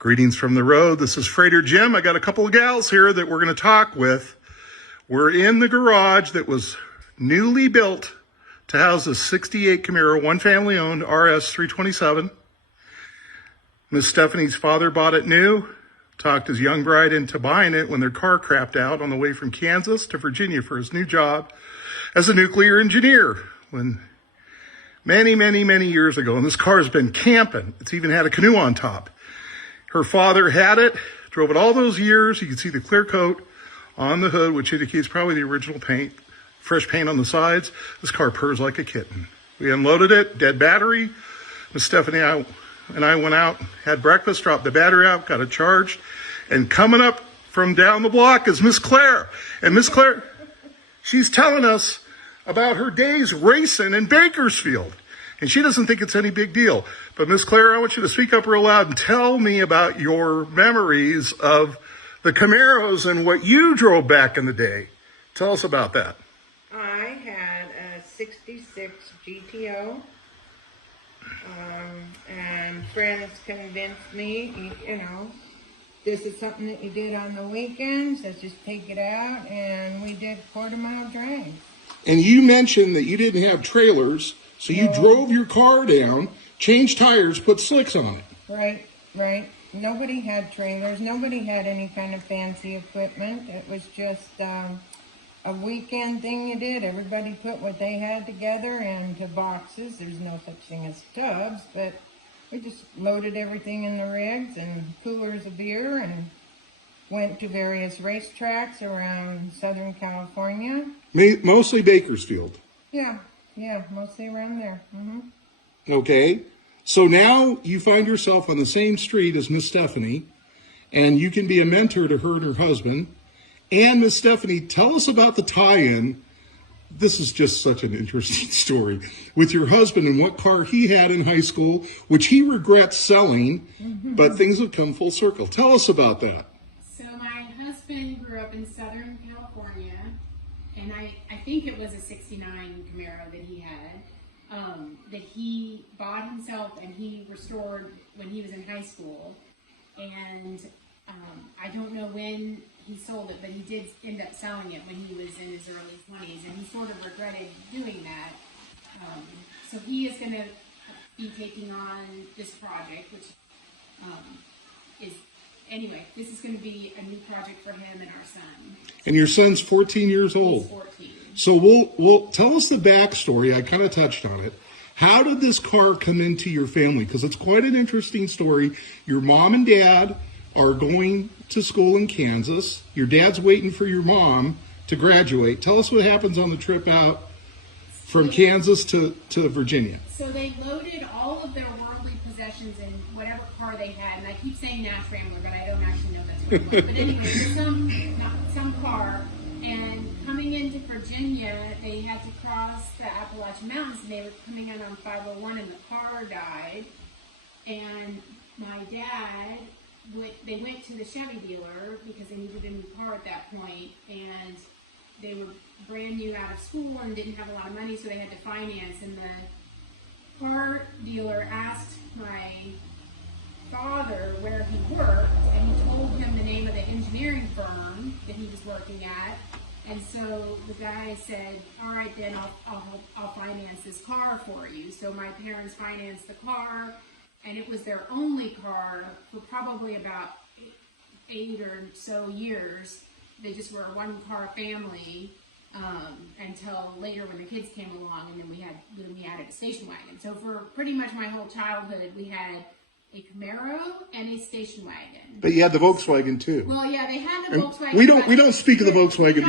Greetings from the road. This is Freighter Jim. I got a couple of gals here that we're going to talk with. We're in the garage that was newly built to house a 68 Camaro, one family owned RS 327. Miss Stephanie's father bought it new, talked his young bride into buying it when their car crapped out on the way from Kansas to Virginia for his new job as a nuclear engineer when many years ago. And this car's been camping. It's even had a canoe on top. Her father had it, drove it all those years. You can see the clear coat on the hood, which indicates probably the original paint, fresh paint on the sides. This car purrs like a kitten. We unloaded it, dead battery. Miss Stephanie and I went out, had breakfast, dropped the battery out, got it charged. And coming up from down the block is Miss Claire. And Miss Claire, she's telling us about her days racing in Bakersfield. And she doesn't think it's any big deal. But Miss Claire, I want you to speak up real loud and tell me about your memories of the Camaros and what you drove back in the day. Tell us about that. I had a 66 GTO. And friends convinced me, this is something that you did on the weekends. Let's just take it out. And we did quarter-mile drives. And you mentioned that you didn't have trailers. So you drove your car down, changed tires, put slicks on it. Right. Nobody had trailers. Nobody had any kind of fancy equipment. It was just a weekend thing you did. Everybody put what they had together into boxes. There's no such thing as tubs, but we just loaded everything in the rigs and coolers of beer and went to various racetracks around Southern California. Mostly Bakersfield. Yeah, mostly around there. Okay. So now you find yourself on the same street as Miss Stephanie, and you can be a mentor to her and her husband. And Miss Stephanie, tell us about the tie-in. This is just such an interesting story with your husband and what car he had in high school, which he regrets selling, but things have come full circle. Tell us about that. So my husband grew up in Southern California, and I think it was a 69 Camaro that he had, that he bought himself and he restored when he was in high school. And I don't know when he sold it, but he did end up selling it when he was in his early 20s, and he sort of regretted doing that. So he is going to be taking on this project, which is, anyway, this is going to be a new project for him and our son. And your son's 14 years old. He's 14. So we'll tell us the backstory. I kind of touched on it. How did this car come into your family? Because it's quite an interesting story. Your mom and dad are going to school in Kansas. Your dad's waiting for your mom to graduate. Tell us what happens on the trip out from Kansas to Virginia. So they loaded all of their worldly possessions in whatever car they had. And I keep saying Nash Rambler, but I don't actually know that's what it was. But anyway, some car. And coming into Virginia, they had to cross the Appalachian Mountains, and they were coming in on 501, and the car died. And my dad, they went to the Chevy dealer because they needed a new car at that point, and they were brand new out of school and didn't have a lot of money, so they had to finance. And the car dealer asked my father where he worked, and he told him the name of the engineering firm that he was working at. And so the guy said, all right, then I'll finance this car for you. So my parents financed the car, and it was their only car for probably about 8 or so years. They just were a one-car family until later when the kids came along, and then we added a station wagon. So for pretty much my whole childhood, we had a Camaro and a station wagon. But you had the Volkswagen too. Well, yeah, they had the Volkswagen. We don't speak of the Volkswagen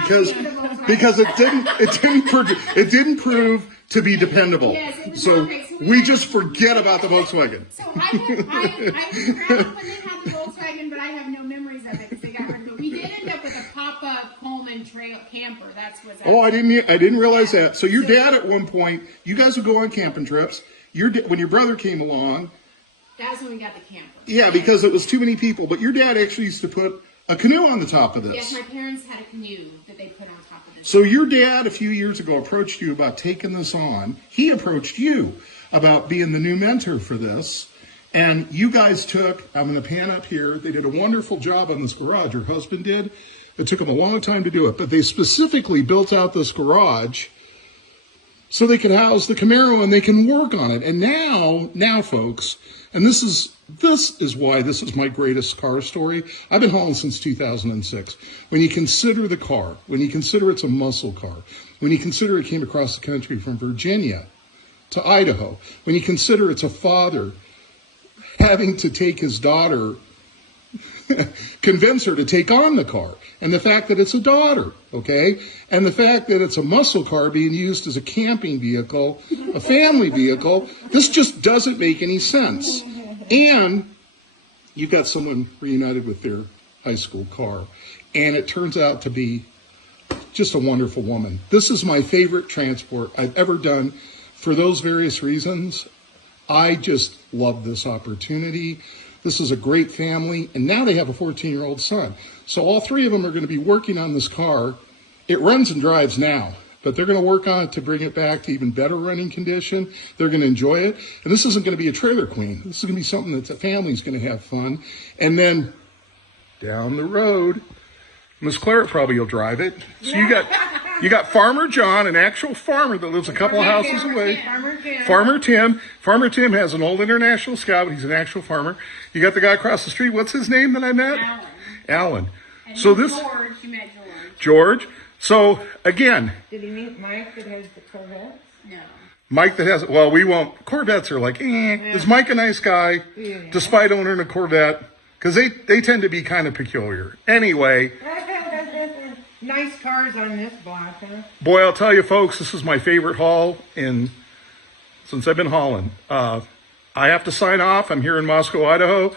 because it didn't prove to be dependable. Yes, it was so okay. we just forget about the Volkswagen. So I was around when they had the Volkswagen, but I have no memories of it because they got rid of it. But we did end up with a pop-up Coleman trail camper. That's what's. Oh, I didn't realize that. So your dad at one point, you guys would go on camping trips. When your brother came along. That's when we got the camper. Yeah, because it was too many people. But your dad actually used to put a canoe on the top of this. Yes, my parents had a canoe that they put on top of this. So your dad, a few years ago, approached you about taking this on. He approached you about being the new mentor for this. And you guys I'm going to pan up here. They did a wonderful job on this garage. Your husband did. It took them a long time to do it, but they specifically built out this garage so they could house the Camaro and they can work on it. And now folks, and this is why this is my greatest car story. I've been hauling since 2006. When you consider the car, when you consider it's a muscle car, when you consider it came across the country from Virginia to Idaho, when you consider it's a father having to take his daughter, convince her to take on the car, and the fact that it's a daughter, okay, and the fact that it's a muscle car being used as a camping vehicle, a family vehicle, this just doesn't make any sense. And you've got someone reunited with their high school car, and it turns out to be just a wonderful woman. This is my favorite transport I've ever done for those various reasons. I just love this opportunity. This is a great family, and now they have a 14-year-old son. So all three of them are going to be working on this car. It runs and drives now, but they're going to work on it to bring it back to even better running condition. They're going to enjoy it. And this isn't going to be a trailer queen. This is going to be something that the family's going to have fun. And then down the road, Miss Claire probably will drive it. So you got Farmer John, an actual farmer that lives a couple of houses away. Farmer Tim. Farmer Tim has an old International Scout. He's an actual farmer. You got the guy across the street. What's his name that I met? Alan. And So George, you met George. So again. Did he meet Mike that has the Corvette? No. Mike that has, well, we won't. Corvettes are like, Is Mike a nice guy? Yeah. Despite owning a Corvette? Because they tend to be kind of peculiar. Anyway. Nice cars on this block, huh? Boy, I'll tell you, folks, this is my favorite haul since I've been hauling. I have to sign off. I'm here in Moscow, Idaho.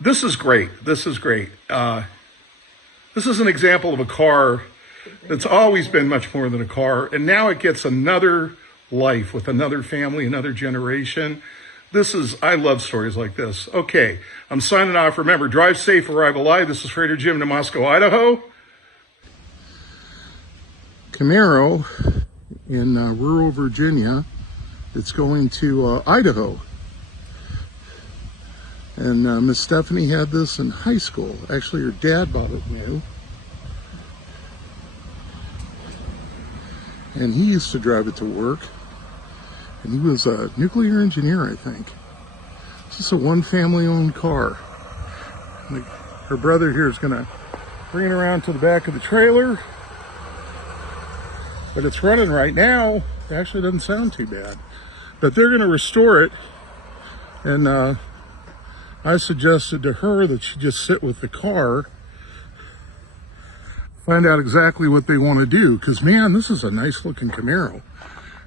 This is great. This is great. This is an example of a car that's always been much more than a car, and now it gets another life with another family, another generation. I love stories like this. Okay, I'm signing off. Remember, drive safe, arrive alive. This is Freighter Jim in Moscow, Idaho. Camaro in rural Virginia. It's going to Idaho. And Miss Stephanie had this in high school. Actually, her dad bought it new. And he used to drive it to work. And he was a nuclear engineer, I think. It's just a one family owned car. And her brother here is going to bring it around to the back of the trailer. But it's running right now. It actually doesn't sound too bad. But they're going to restore it. And I suggested to her that she just sit with the car, find out exactly what they want to do. Because, man, this is a nice looking Camaro.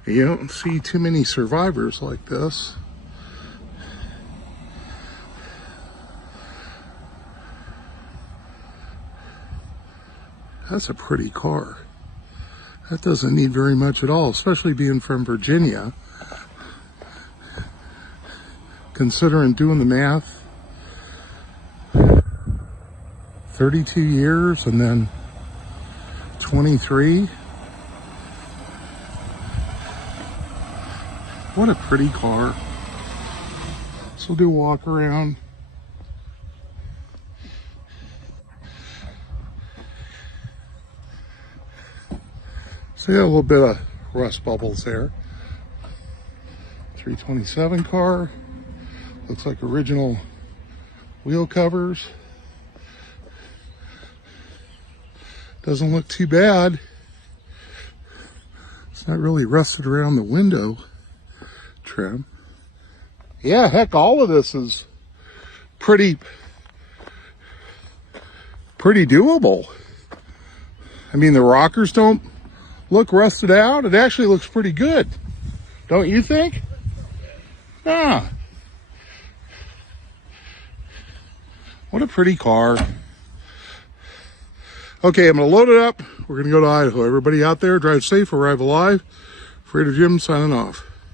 You don't see too many survivors like this. That's a pretty car. That doesn't need very much at all, especially being from Virginia. Considering doing the math, 32 years and then 23. What a pretty car. So we'll do a walk around. See a little bit of rust bubbles there. 327 car. Looks like original wheel covers. Doesn't look too bad. It's not really rusted around the window trim. Yeah, heck, all of this is pretty doable. I mean, the rockers don't look rusted out. It actually looks pretty good. Don't you think? Ah. What a pretty car. Okay, I'm going to load it up. We're going to go to Idaho. Everybody out there, drive safe, arrive alive. Freighter Jim signing off.